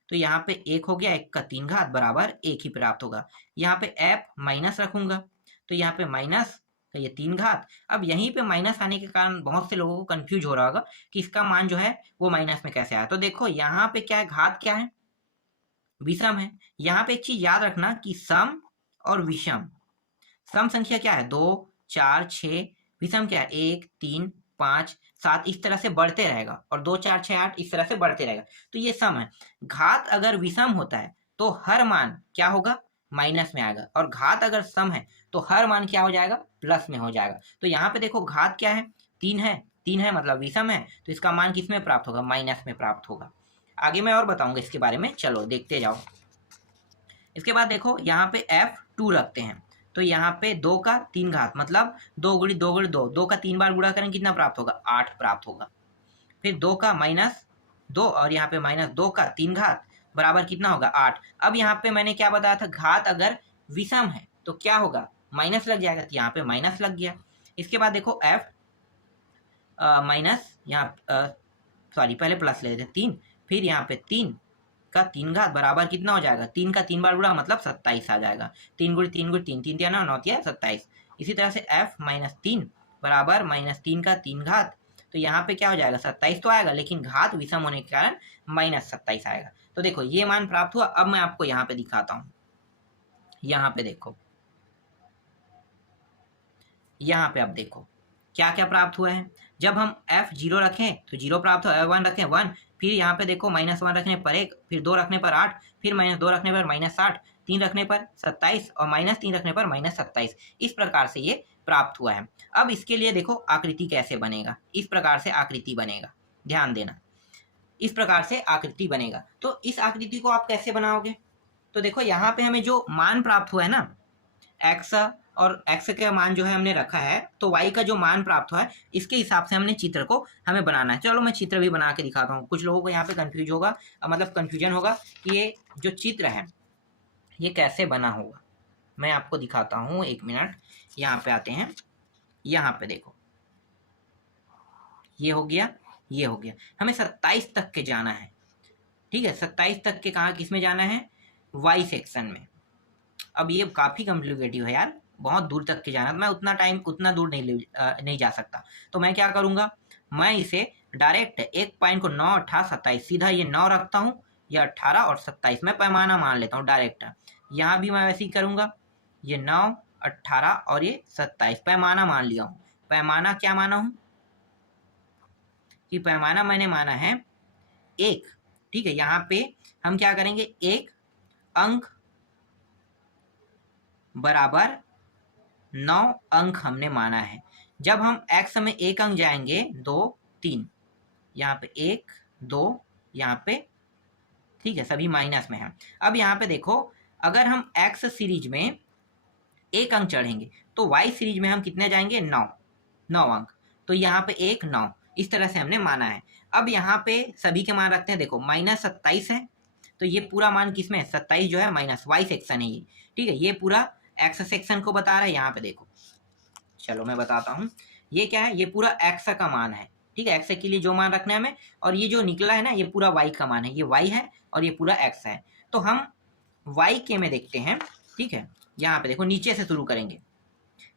तो यहाँ पे 1 हो गया, 1 का 3 घात बराबर 1 ही प्राप्त होगा। यहाँ पे f माइनस रखूंगा तो यहाँ पे माइनस का ये 3 घात। अब यहीं पे माइनस आने के कारण बहुत से लोगों को कंफ्यूज हो रहा होगा कि इसका मान जो है वो माइनस में कैसे आया। तो देखो यहाँ पे क्या है, घात क्या है, विषम है। यहाँ पे एक चीज याद रखना कि सम और विषम, सम संख्या क्या है 2 4 6, विषम क्या है 1 3 5 7, इस तरह से बढ़ते रहेगा, और 2 4 6 8 इस तरह से बढ़ते रहेगा। तो ये सम है। घात अगर विषम होता है तो हर मान क्या होगा, माइनस में आएगा, और घात अगर सम है तो हर मान क्या हो जाएगा, प्लस में हो जाएगा। तो यहाँ पे देखो घात क्या है, 3 है, 3 है मतलब विषम है, तो इसका मान किस में प्राप्त होगा, माइनस में प्राप्त होगा। आगे मैं और बताऊंगा इसके बारे में, चलो देखते जाओ। इसके बाद देखो यहाँ पे f2 रखते हैं, तो यहाँ पे 2 का 3 घात मतलब 2 गुणी 2 गुणी 2, 2 का 3 बार गुणा करें कितना प्राप्त होगा, 8 प्राप्त होगा। फिर 2 का माइनस 2 और यहाँ पे माइनस 2 का 3 घात बराबर कितना होगा, 8। अब यहाँ पे मैंने क्या बताया था, घात अगर विषम है तो क्या होगा, माइनस लग जाएगा, तो यहाँ पे माइनस लग गया। इसके बाद देखो f माइनस यहाँ सॉरी पहले प्लस ले लेते हैं 3, फिर यहाँ पे 3 का 3 घात बराबर कितना हो जाएगा, 3 का 3 बार गुणा मतलब 27 आ जाएगा। 3 गुणी 3 गुणी 3, 3 9 9 27। इसी तरह से f माइनस 3 बराबर माइनस 3 का 3 घात, तो यहाँ पे क्या हो जाएगा, 27 तो आएगा, लेकिन घात विषम होने के कारण माइनस 27 आएगा। तो देखो ये मान प्राप्त हुआ। अब मैं आपको यहाँ पे दिखाता हूँ, यहाँ पे देखो, यहाँ पे अब देखो क्या क्या प्राप्त हुआ है। जब हम f0 रखें तो 0 प्राप्त हो, f1 रखें 1, फिर यहाँ पे देखो -1 रखने पर 1, फिर 2 रखने पर 8, फिर -2 रखने पर -8, 3 रखने पर 27 और -3 रखने पर -27। इस प्रकार से ये प्राप्त हुआ है। अब इसके लिए देखो आकृति कैसे बनेगा, इस प्रकार से आकृति बनेगा, ध्यान देना, इस प्रकार से आकृति बनेगा। तो इस आकृति को आप कैसे बनाओगे, तो देखो यहाँ पे हमें जो मान प्राप्त हुआ है ना, x और x का मान जो है हमने रखा है, तो y का जो मान प्राप्त हुआ है इसके हिसाब से हमने चित्र को हमें बनाना है। चलो मैं चित्र भी बना के दिखाता हूँ, कुछ लोगों को यहाँ पे कंफ्यूज होगा, मतलब कंफ्यूजन होगा कि ये जो चित्र है ये कैसे बना होगा। मैं आपको दिखाता हूँ, 1 मिनट, यहाँ पे आते हैं, यहाँ पे देखो ये हो गया, ये हो गया। हमें 27 तक के जाना है, ठीक है, 27 तक के कहाँ किस में जाना है, y सेक्शन में। अब ये काफ़ी कॉम्प्लिकेटिव है यार, बहुत दूर तक के जाना, मैं उतना दूर नहीं जा सकता। तो मैं क्या करूँगा, मैं इसे डायरेक्ट एक पॉइंट को 9 18 27 सीधा ये 9 रखता हूँ, या 18 और 27 मैं पैमाना मान लेता हूँ डायरेक्ट। यहाँ भी मैं वैसे ही करूँगा, ये 9 18 और ये 27 पैमाना मान लिया हूँ। पैमाना क्या माना हूँ कि पैमाना मैंने माना है 1, ठीक है। यहाँ पे हम क्या करेंगे, 1 अंक बराबर 9 अंक हमने माना है। जब हम x में 1 अंक जाएंगे 2 3, यहाँ पे 1 2, यहाँ पे, ठीक है, सभी माइनस में है। अब यहाँ पे देखो, अगर हम x सीरीज में 1 अंक चढ़ेंगे तो y सीरीज में हम कितने जाएंगे, 9 अंक। तो यहाँ पे 1 9, इस तरह से हमने माना है। अब यहाँ पे सभी के मान रखते हैं, देखो -27 है, तो ये पूरा मान किसमें है, 27 जो है माइनस y सेक्शन है ये, ठीक है, ये पूरा x सेक्शन को बता रहा है। यहाँ पे देखो, चलो मैं बताता हूँ, ये क्या है, ये पूरा x का मान है, ठीक है, x के लिए जो मान रखना है हमें, और ये जो निकला है ना ये पूरा y का मान है, ये y है और ये पूरा x है। तो हम y के में देखते हैं, ठीक है, यहाँ पे देखो नीचे से शुरू करेंगे।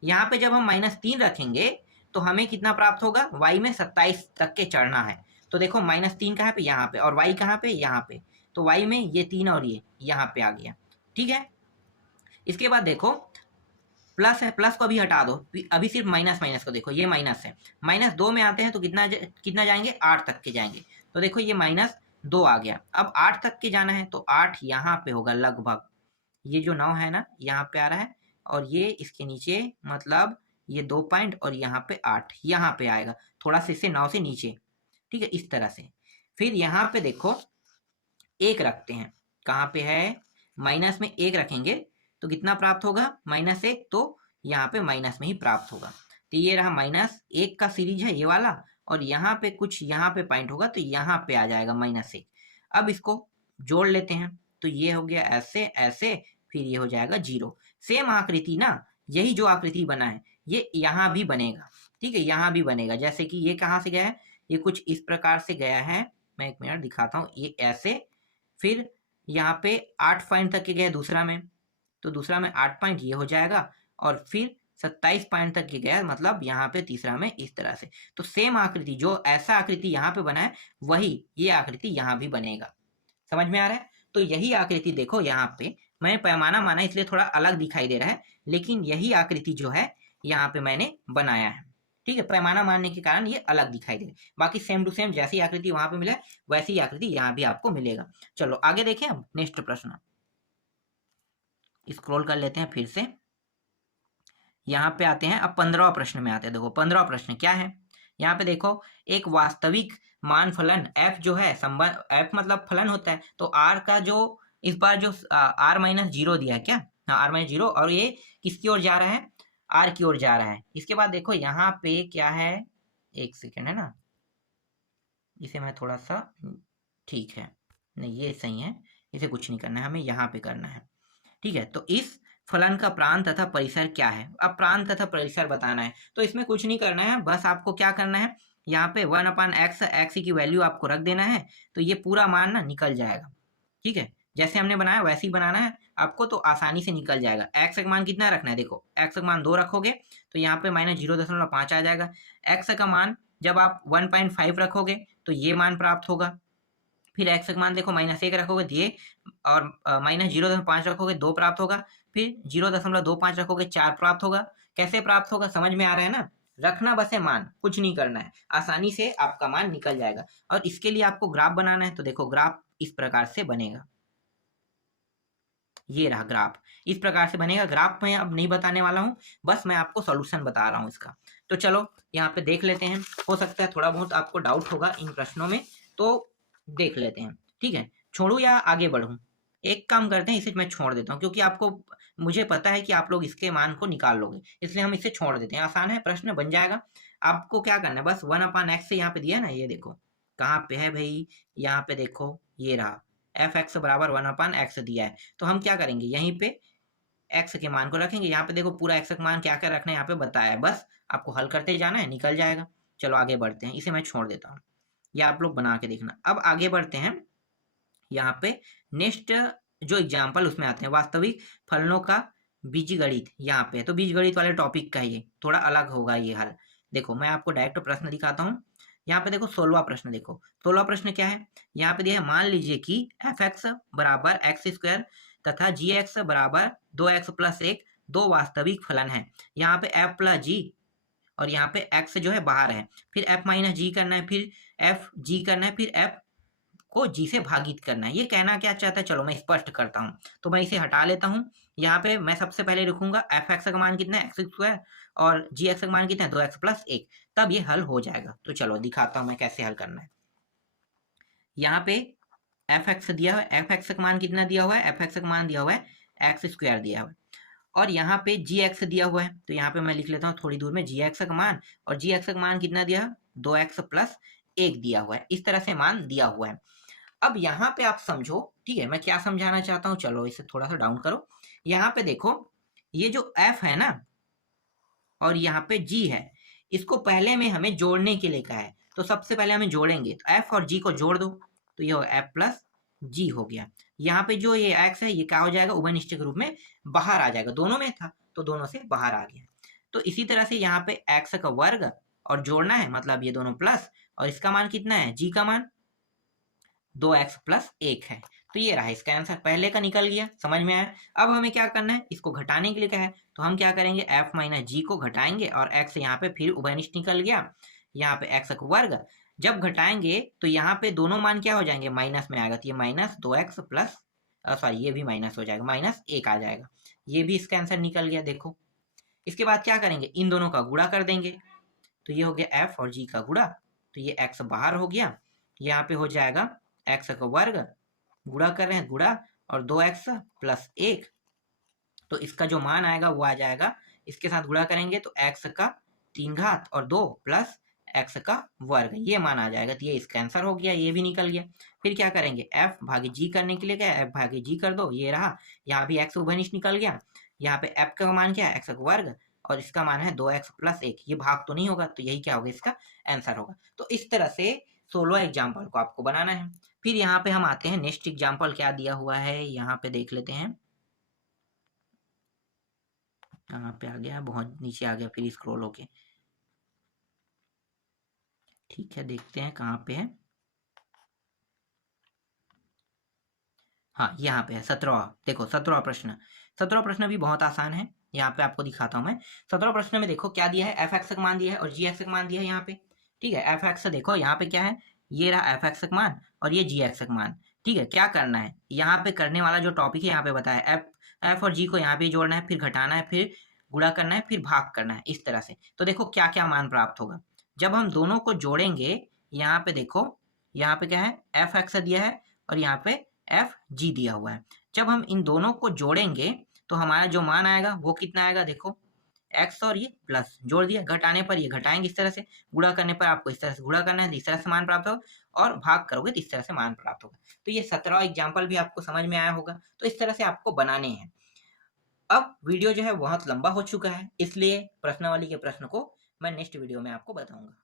यहाँ पे जब हम -3 रखेंगे तो हमें कितना प्राप्त होगा, y में 27 तक के चढ़ना है। तो देखो -3 कहाँ पे, यहाँ पे, और y कहाँ पे, यहाँ पे, तो y में ये 3 और ये यहाँ पे आ गया, ठीक है। इसके बाद देखो प्लस है, प्लस को अभी हटा दो, अभी सिर्फ माइनस को देखो, ये माइनस है, -2 में आते हैं तो कितना जाएंगे, 8 तक के जाएंगे। तो देखो ये -2 आ गया। अब 8 तक के जाना है तो 8 यहाँ पे होगा लगभग, ये जो 9 है ना यहाँ पे आ रहा है, और ये इसके नीचे मतलब ये 2 पॉइंट और यहाँ पे 8 यहाँ पे आएगा, थोड़ा सा इससे 9 से नीचे, ठीक है, इस तरह से। फिर यहाँ पे देखो 1 रखते हैं, कहाँ पे है, माइनस में 1 रखेंगे तो कितना प्राप्त होगा, -1, तो यहाँ पे माइनस में ही प्राप्त होगा। तो ये रहा -1 का सीरीज है ये वाला, और यहाँ पे कुछ यहाँ पे पॉइंट होगा तो यहाँ पे आ जाएगा -1। अब इसको जोड़ लेते हैं, तो ये हो गया ऐसे ऐसे, फिर ये हो जाएगा 0। सेम आकृति ना, यही जो आकृति बना है ये यहाँ भी बनेगा, ठीक है, यहाँ भी बनेगा। जैसे कि ये कहाँ से गया है, ये कुछ इस प्रकार से गया है, मैं 1 मिनट दिखाता हूँ, ये ऐसे, फिर यहाँ पे 8 पॉइंट तक के गए दूसरा में, तो दूसरा में 8 पॉइंट ये हो जाएगा, और फिर 27 पॉइंट तक के गया, मतलब यहाँ पे तीसरा में इस तरह से। तो सेम आकृति, जो ऐसा आकृति यहाँ पे बना है वही ये आकृति यहाँ भी बनेगा। समझ में आ रहा है? तो यही आकृति देखो, यहाँ पे मैंने पैमाना माना इसलिए थोड़ा अलग दिखाई दे रहा है, लेकिन यही आकृति जो है यहाँ पे मैंने बनाया है। ठीक है, पैमाना मानने के कारण ये अलग दिखाई दे रहा है। बाकी सेम टू सेम जैसी आकृति वहां पे मिला है वैसी आकृति यहाँ भी आपको मिलेगा। चलो आगे देखें, अब नेक्स्ट प्रश्न स्क्रॉल कर लेते हैं फिर से, यहाँ पे आते हैं। अब 15वां प्रश्न में आते हैं। देखो 15वां प्रश्न क्या है, यहाँ पे देखो एक वास्तविक मान फलन f जो है, संबंध f मतलब फलन होता है, तो r का जो इस बार जो r-0 दिया है क्या, हाँ r-0, और ये किसकी ओर जा रहा है, r की ओर जा रहा है। इसके बाद देखो यहाँ पे क्या है, एक सेकेंड है ना, इसे मैं थोड़ा सा, ठीक है नहीं ये सही है, इसे कुछ नहीं करना है, हमें यहाँ पे करना है। ठीक है, तो इस फलन का प्रांत तथा परिसर क्या है। अब प्रांत तथा परिसर बताना है, तो इसमें कुछ नहीं करना है, बस आपको क्या करना है, यहाँ पे 1/x x की वैल्यू आपको रख देना है, तो ये पूरा मान ना निकल जाएगा। ठीक है, जैसे हमने बनाया वैसे ही बनाना है आपको, तो आसानी से निकल जाएगा। x का मान कितना रखना है, देखो x का मान 2 रखोगे तो यहाँ पे -0.5 आ जाएगा। x का मान जब आप 1.5 रखोगे तो ये मान प्राप्त होगा। फिर x का मान देखो -1 रखोगे तो ये, और -0.5 रखोगे 2 प्राप्त होगा। फिर 0.25 रखोगे 4 प्राप्त होगा। कैसे प्राप्त होगा समझ में आ रहा है ना, रखना बस है मान, कुछ नहीं करना है, आसानी से आपका मान निकल जाएगा। और इसके लिए आपको ग्राफ बनाना है, तो देखो ग्राफ इस प्रकार से बनेगा, ये रहा ग्राफ, इस प्रकार से बनेगा। ग्राफ में अब नहीं बताने वाला हूं, बस मैं आपको सॉल्यूशन बता रहा हूं इसका। तो चलो यहाँ पे देख लेते हैं, हो सकता है थोड़ा बहुत आपको डाउट होगा इन प्रश्नों में, तो देख लेते हैं। ठीक है, छोड़ू या आगे बढ़ूं, एक काम करते हैं, इसे मैं छोड़ देता हूँ, क्योंकि आपको, मुझे पता है कि आप लोग इसके मान को निकाल लोगे, इसलिए हम इसे छोड़ देते हैं। आसान है, प्रश्न बन जाएगा। आपको क्या करना है, बस 1/x से यहाँ पे दिया ना, ये देखो कहाँ पे है भाई, यहाँ पे देखो ये रहा, f(x) बराबर 1/x दिया है। तो हम क्या करेंगे, यहीं पे x के मान को रखेंगे। यहाँ पे देखो पूरा x का मान क्या क्या रखना है यहाँ पे बताया है, बस आपको हल करते जाना है, निकल जाएगा। चलो आगे बढ़ते हैं, इसे मैं छोड़ देता हूँ, या आप लोग बना के देखना। अब आगे बढ़ते हैं, यहाँ पे नेक्स्ट जो एग्जाम्पल उसमें आते हैं, वास्तविक फलनों का बीजगणित। यहाँ पे तो बीजगणित वाले टॉपिक का ये थोड़ा अलग होगा ये हल। देखो मैं आपको डायरेक्ट प्रश्न दिखाता हूँ। यहाँ पे देखो 16वां प्रश्न, देखो 16वां प्रश्न क्या है, यहाँ पे दिया है, मान लीजिए कि f(x) बराबर x² तथा g(x) बराबर 2x + 1 दो वास्तविक फलन है। यहाँ पे f + g और यहाँ पे x जो है बाहर है, फिर f - g करना है, फिर f g करना है, फिर f को g से भागित करना है। ये कहना क्या चाहता है, चलो मैं स्पष्ट करता हूँ। तो मैं इसे हटा लेता हूँ। यहाँ पे मैं सबसे पहले लिखूंगा f(x) का मान कितना है, x² और g(x) का मान कितना है, 2x + 1, तब ये हल हो जाएगा। तो चलो दिखाता हूँ मैं कैसे हल करना है। यहाँ पे f(x) दिया हुआ है, f(x) का मान कितना दिया हुआ है, f(x) का मान दिया हुआ है x² दिया हुआ है, और यहाँ पे gx दिया हुआ है, तो यहाँ पे मैं लिख लेता हूँ थोड़ी दूर में gx का मान, और gx का मान कितना दिया है, 2x + 1 दिया हुआ है। इस तरह से मान दिया हुआ है। अब यहाँ पे आप समझो, ठीक है, मैं क्या समझाना चाहता हूँ, चलो इसे थोड़ा सा डाउन करो। यहाँ पे देखो ये जो f है ना, और यहाँ पे g है, इसको पहले में हमें जोड़ने के लिए कहा है, तो सबसे पहले हमें जोड़ेंगे, तो f और g को जोड़ दो, तो ये f + g हो गया। यहाँ पे जो ये x है ये क्या हो जाएगा, उभयनिष्ठ के रूप में बाहर आ जाएगा, दोनों में था तो दोनों से बाहर आ गया। तो इसी तरह से यहाँ पे x का वर्ग और जोड़ना है, मतलब ये दोनों प्लस, और इसका मान कितना है, g का मान 2x + 1 है। तो ये रहा इसका आंसर, पहले का निकल गया, समझ में आया। अब हमें क्या करना है, इसको घटाने के लिए क्या है, तो हम क्या करेंगे, f - g को घटाएंगे, और x यहाँ पे फिर उभयनिष्ठ निकल गया, यहाँ पे x का वर्ग, जब घटाएंगे तो यहाँ पे दोनों मान क्या हो जाएंगे, माइनस में आएगा, तो ये -2x प्लस, सॉरी ये भी माइनस हो जाएगा, -1 आ जाएगा। ये भी इसका आंसर निकल गया। देखो इसके बाद क्या करेंगे, इन दोनों का गुणा कर देंगे, तो ये हो गया f और g का गुणा, तो ये x बाहर हो गया, यहाँ पे हो जाएगा x का वर्ग, गुणा कर रहे हैं गुणा, और 2x + 1, तो इसका जो मान आएगा वो आ जाएगा, इसके साथ गुणा करेंगे तो x का 3 घात और 2 प्लस x का वर्ग, ये मान आ जाएगा। तो ये इसका आंसर हो गया, ये भी निकल गया। फिर क्या करेंगे, f भागी g करने के लिए क्या है, f भागी g कर दो, ये रहा, यहाँ भी x उभयनिष्ठ निकल गया, यहाँ पे f का मान क्या है, x का वर्ग, और इसका मान है 2x + 1, ये भाग तो नहीं होगा, तो यही क्या होगा, इसका आंसर होगा। तो इस तरह से 16 एग्जाम्पल को आपको बनाना है। फिर यहाँ पे हम आते हैं नेक्स्ट एग्जाम्पल क्या दिया हुआ है, यहाँ पे देख लेते हैं। यहाँ पे आ गया, बहुत नीचे आ गया फिर स्क्रॉल होके। ठीक है, देखते हैं कहाँ पे है। हाँ, यहाँ पे है 17वां। देखो 17वां प्रश्न। 17वां प्रश्न भी बहुत आसान है, यहाँ पे आपको दिखाता हूँ मैं। 17वां प्रश्न में देखो क्या दिया है, एफ एक्स का मान दिया है और जी एक्स का मान दिया है यहाँ पे। ठीक है, एफ एक्स देखो यहाँ पे क्या है, ये रहा एफ एक्स का मान और ये जी एक्स का मान। ठीक है, क्या करना है यहाँ पे, करने वाला जो टॉपिक है यहाँ पे बताया, एफ और जी को यहाँ पे जोड़ना है, फिर घटाना है, फिर गुणा करना है, फिर भाग करना है, इस तरह से। तो देखो क्या क्या मान प्राप्त होगा जब हम दोनों को जोड़ेंगे। यहाँ पे देखो, यहाँ पे क्या है, एफ एक्स दिया है और यहाँ पे एफ जी दिया हुआ है। जब हम इन दोनों को जोड़ेंगे तो हमारा जो मान आएगा वो कितना आएगा, देखो एक्स और ये प्लस जोड़ दिया, घटाने पर ये घटाएंगे इस तरह से, गुणा करने पर आपको इस तरह से गुणा करना है, इस तरह से मान प्राप्त होगा, और भाग करोगे तो इस तरह से मान प्राप्त होगा। तो ये 17वां एग्जाम्पल भी आपको समझ में आया होगा। तो इस तरह से आपको बनाने हैं। अब वीडियो जो है बहुत लंबा हो चुका है, इसलिए प्रश्नावली के प्रश्न को मैं नेक्स्ट वीडियो में आपको बताऊंगा।